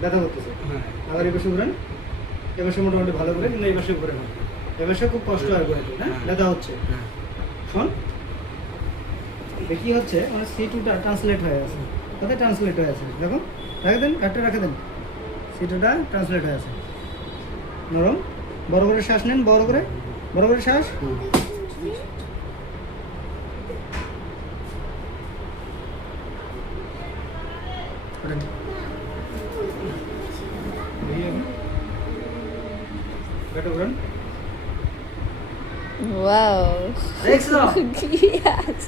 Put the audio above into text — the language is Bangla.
ব্যথা করতেছে। হ্যাঁ আবার এই পাশে ঘুরেন, এ পাশে মোটামুটি ভালো করে, কিন্তু এই পাশে ঘুরে না, এ পাশে খুব কষ্ট হয় ঘুরে, হ্যাঁ ব্যথা হচ্ছে। হ্যাঁ শোন, কি হচ্ছে মানে C2টা ট্রান্সলেট হয়ে আছে, কোথায় ট্রান্সলেট হয়ে আছে দেখো, রেখে দেন, একটা রেখে দেন, C2টা ট্রান্সলেট হয়ে আছে। নরম, বড় করে শ্বাস নেন, বড় করে শ্বাস। ওঠেন। দেখি এখন। পেটে ঘোরান। Wow. দেখছো? Yes.